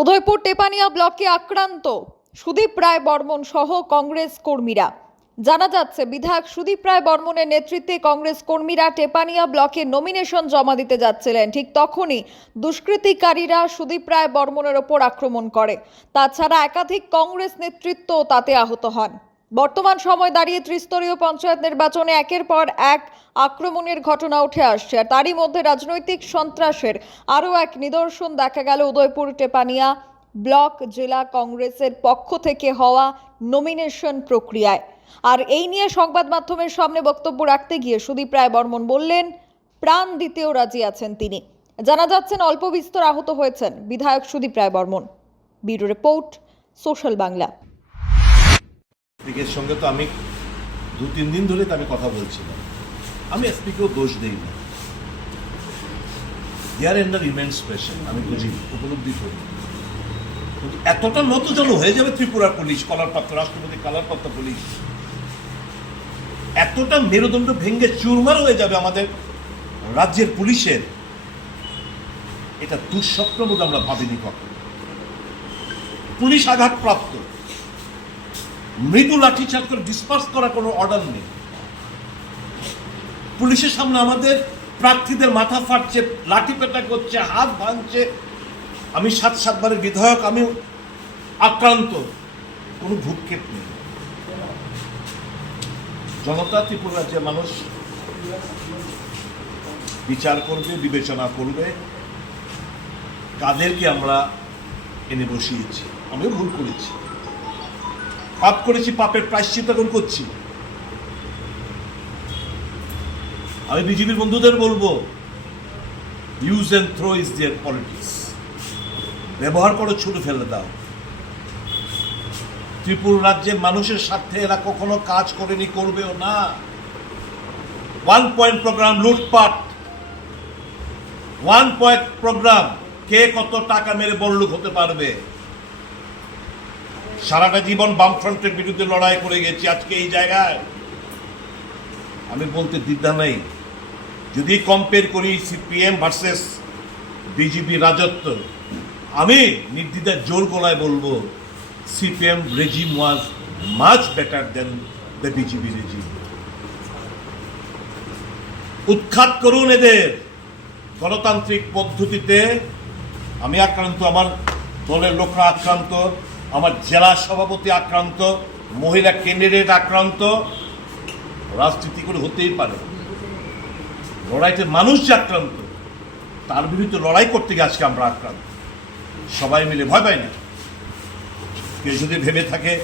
উদয়পুর টেপানিয়া ব্লকে আক্রান্ত সুদীপ রায় বর্মন সহ কংগ্রেস কর্মীরা। জানা যাচ্ছে, বিধায়ক সুদীপ রায় বর্মনের নেতৃত্বে কংগ্রেস কর্মীরা টেপানিয়া ব্লকে নমিনেশন জমা দিতে যাচ্ছিলেন। ঠিক তখনই দুষ্কৃতিকারীরা সুদীপ রায় বর্মনের ওপর আক্রমণ করে। তাছাড়া একাধিক কংগ্রেস নেতৃত্ব তাতে আহত হন। বর্তমান সময় দাঁড়িয়ে ত্রিস্তরীয় পঞ্চায়েত নির্বাচনে একের পর এক আক্রমণের ঘটনা উঠে আসছে, আর তারই মধ্যে রাজনৈতিক সন্ত্রাসের আরও এক নিদর্শন দেখা গেল উদয়পুর টেপানিয়া ব্লক জেলা কংগ্রেসের পক্ষ থেকে হওয়া নমিনেশন প্রক্রিয়ায়। আর এই নিয়ে সংবাদ মাধ্যমের সামনে বক্তব্য রাখতে গিয়ে সুদীপ রায় বর্মন বললেন, প্রাণ দিতেও রাজি আছেন তিনি। জানা যাচ্ছেন অল্প বিস্তর আহত হয়েছেন বিধায়ক Sudip Roy Barman. Bureau report, social Bangla. এসপিকের সঙ্গে তো আমি দু, তিন দিন ধরে আমি কথা বলছিলাম। আমি এসপিকেও দোষ দিই না। ইয়ার এন্ডার ইমেন্স পেশেন্ট আমি বুঝি, উপলব্ধি করি। কিন্তু এতটা নতজন হয়ে যাবে ত্রিপুরার পুলিশ, কলারপ্রাপ্ত রাষ্ট্রপতি, কলারপ্রাপ্ত পুলিশ। এতটা মেরুদণ্ড ভেঙে চুরমার হয়ে যাবে আমাদের রাজ্যের পুলিশের। এটা দুঃস্বপ্ন বোধ আমরা ভাবিনি কখনো। পুলিশ আঘাতপ্রাপ্ত। মৃদু লাঠিচার্জ করে ডিসপার্স করার কোনো অর্ডার নেই। পুলিশের সামনে আমাদের প্রার্থীদের মাথা ফাটছে, লাঠি পেটা করছে, হাত ভাঙছে। আমি সাত সাতবারের বিধায়ক, আমি আক্রান্ত। কোনো ভূক্ষেপ নেই। জনতা ত্রিপুরা রাজ্যের মানুষ বিচার করবে, বিবেচনা করবে কাদেরকে আমরা এনে বসিয়েছি। আমিও ভুল করেছি। পাপ করেছি, পাপের প্রায়শ্চিত এখন করছি। আমি বিজেপির বন্ধুদের বলব use and throw is their politics ব্যবহার করো ছুটে ফেলে দাও। ত্রিপুরা রাজ্যের মানুষের স্বার্থে এরা কখনো কাজ করেনি, করবেও না। ওয়ান পয়েন্ট প্রোগ্রাম লুটপাট। ওয়ান পয়েন্ট প্রোগ্রাম কে কত টাকা মেরে বড়লোক হতে পারবে? সারাটা জীবন বামফ্রন্টের বিরুদ্ধে লড়াই করে গেছি আজকে এই জায়গায়। আমি বলতে দ্বিধা নেই। যদি কম্পেয়ার করি সিপিএম ভার্সেস বিজেপি রাজত্ব, আমি নির্দ্বিধায় জোর গলায় বলব CPM regime was much better than the BJP regime উৎখাত করুন এদের গণতান্ত্রিক পদ্ধতিতে। আমি আক্রান্ত, আমার দলের লোকরা আক্রান্ত। আমার জেলা সভাপতি আক্রান্ত, মহিলা ক্যান্ডিডেট আক্রান্ত, রাজনীতি করে হতেই পারে। লড়াইতে মানুষ যে আক্রান্ত, তার বিরুদ্ধে লড়াই করতে গিয়ে আজকে আমরা আক্রান্ত। সবাই মিলে ভয় পাই না। কেউ যদি ভেবে থাকে,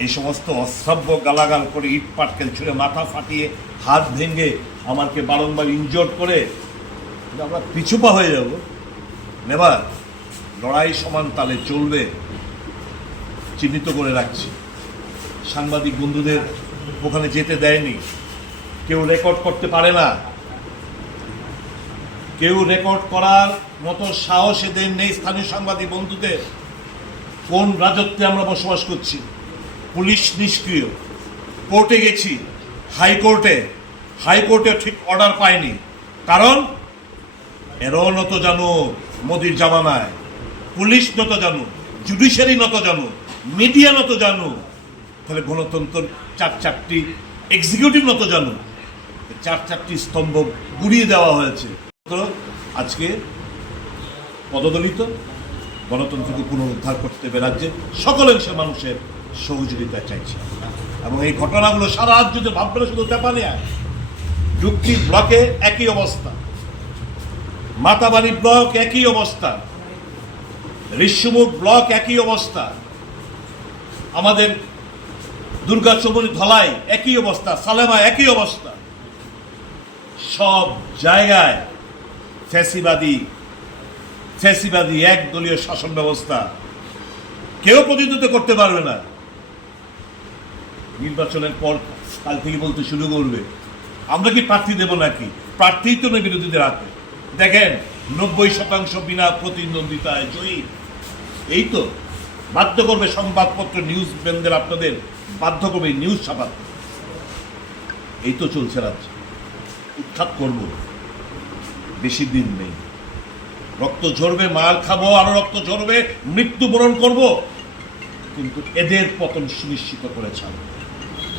এই সমস্ত অশ্রাব্য গালাগাল করে ইট পাটকেল ছুঁড়ে মাথা ফাটিয়ে হাত ভেঙে আমাকে বারংবার ইনজোর্ড করে আমরা পিছুপা হয়ে যাব। নেবার লড়াই সমান তালে চলবে। চিহ্নিত করে রাখছি। সাংবাদিক বন্ধুদের ওখানে যেতে দেয়নি। কেউ রেকর্ড করতে পারে না। কেউ রেকর্ড করার মতো সাহস এদের নেই স্থানীয় সাংবাদিক বন্ধুদের। কোন রাজত্বে আমরা বসবাস করছি? পুলিশ নিষ্ক্রিয়। কোর্টে গেছি। হাইকোর্টে। হাইকোর্টে ঠিক অর্ডার পায়নি কারণ? এরও নত জানো মোদির জামানায়। পুলিশ নত জানো জুডিশিয়ারি নত জানো মিডিয়া নত জানো, তাহলে গণতন্ত্র চার চারটি এক্সিকিউটিভ নত জানো। চার চারটি স্তম্ভ গুড়িয়ে দেওয়া হয়েছে। আজকে পদদলিত গণতন্ত্রকে পুনরুদ্ধার করতে হবে রাজ্যের সকল অংশের মানুষের সহযোগিতা চাইছে। এবং এই ঘটনাগুলো সারা রাজ্যতে ভাববে না, শুধু তেপানিয়া যুক্তি ব্লকে একই অবস্থা। মাতাবাড়ি ব্লক একই অবস্থা। ঋষ্যমুখ ব্লক একই অবস্থা। আমাদের দুর্গা চৌমনি ধলাই একই অবস্থা, সালেমা একই অবস্থা। সব জায়গায় ফ্যাসিবাদী ফ্যাসিবাদী একদলীয় শাসন ব্যবস্থা কেউ প্রতিনিধিত্ব করতে পারবে না। নির্বাচনের পর কাল থেকে বলতে শুরু করবে। আমরা কি প্রার্থী দেব নাকি? প্রার্থী তো নয়, বিরোধীদের হাতে। দেখেন, নব্বই শতাংশ বিনা প্রতিদ্বন্দ্বিতায় জয়ী। এই তো। বাধ্য করবে সংবাদপত্র নিউজ ব্যান্ডের আপনাদের, বাধ্য করবে নিউজ ছাপাতে। এই তো চলছে রাজ্য উৎখাত করব। বেশি দিন নেই। রক্ত ঝরবে মার খাব, আরও রক্ত ঝরবে, মৃত্যুবরণ করব। কিন্তু এদের পতন সুনিশ্চিত করে ছাড়ব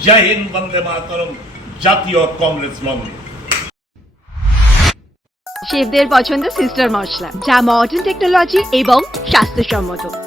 জয় হিন্দ, বন্দে মাতরম, জাতীয় কংগ্রেস লঙ্গে শেফদের পছন্দ সিস্টার মশলা, যা মডার্ন টেকনোলজি এবং স্বাস্থ্যসম্মত।